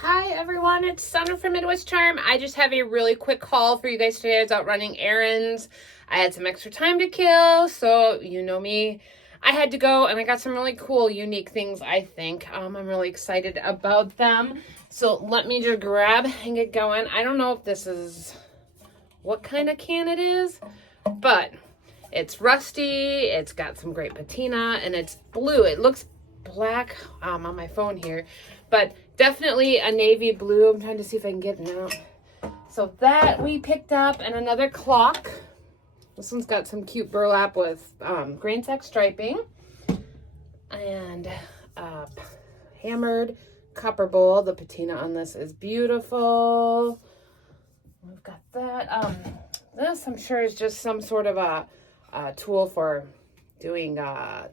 Hi everyone, it's Summer from Midwest Charm. I just have a really quick haul for you guys today. I was out running errands. I had some extra time to kill, so you know me. I had to go and I got some really cool, unique things, I think. I'm really excited about them. So let me just grab and get going. I don't know if this is what kind of can it is, but it's rusty. It's got some great patina and it's blue. It looks black on my phone here, but definitely a navy blue. I'm trying to see if I can get it out. So that we picked up, and another clock. This one's got some cute burlap with grain sack striping and hammered copper bowl. The patina on this is beautiful. We've got that. This I'm sure is just some sort of a tool for doing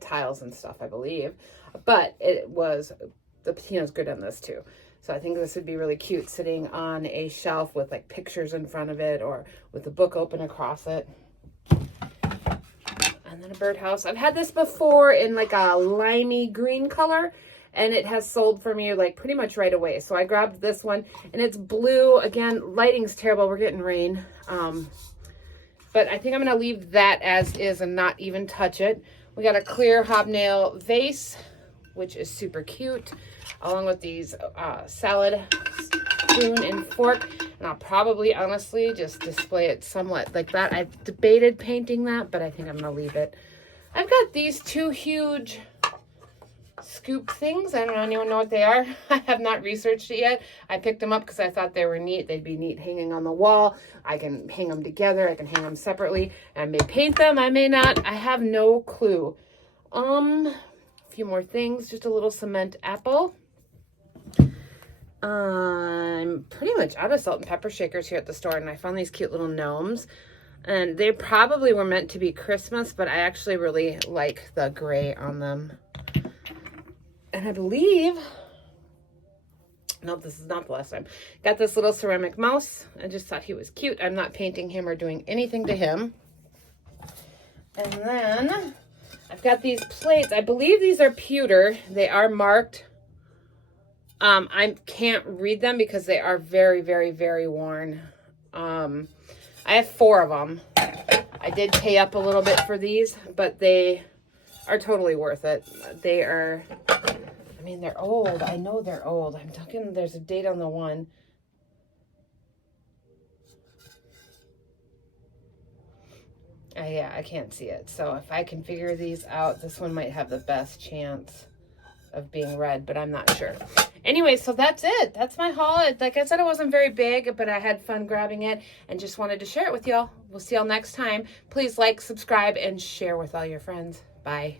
tiles and stuff, I believe. But the patina is good on this too. So I think this would be really cute sitting on a shelf with like pictures in front of it or with the book open across it. And then a birdhouse. I've had this before in like a limey green color, and it has sold for me like pretty much right away. So I grabbed this one, and it's blue. Again, lighting's terrible. We're getting rain. But I think I'm going to leave that as is and not even touch it. We got a clear hobnail vase, which is super cute, along with these salad spoon and fork. And I'll probably, honestly, just display it somewhat like that. I've debated painting that, but I think I'm going to leave it. I've got these two huge scoop things. I don't even know what they are. I have not researched it yet. I picked them up because I thought they were neat. They'd be neat hanging on the wall. I can hang them together. I can hang them separately. I may paint them. I may not. I have no clue. A few more things. Just a little cement apple. I'm pretty much out of salt and pepper shakers here at the store, and I found these cute little gnomes. And they probably were meant to be Christmas, but I actually really like the gray on them. And I believe, nope, this is not the last time. Got this little ceramic mouse. I just thought he was cute. I'm not painting him or doing anything to him. And then I've got these plates. I believe these are pewter. They are marked. I can't read them because they are very, very, very worn. I have 4 of them. I did pay up a little bit for these, but they are totally worth it. They are, I mean, they're old. I know they're old. I'm talking, there's a date on the one. Yeah, I can't see it. So if I can figure these out, this one might have the best chance of being read, but I'm not sure. Anyway, so that's it. That's my haul. Like I said, it wasn't very big, but I had fun grabbing it and just wanted to share it with y'all. We'll see y'all next time. Please like, subscribe, and share with all your friends. Bye.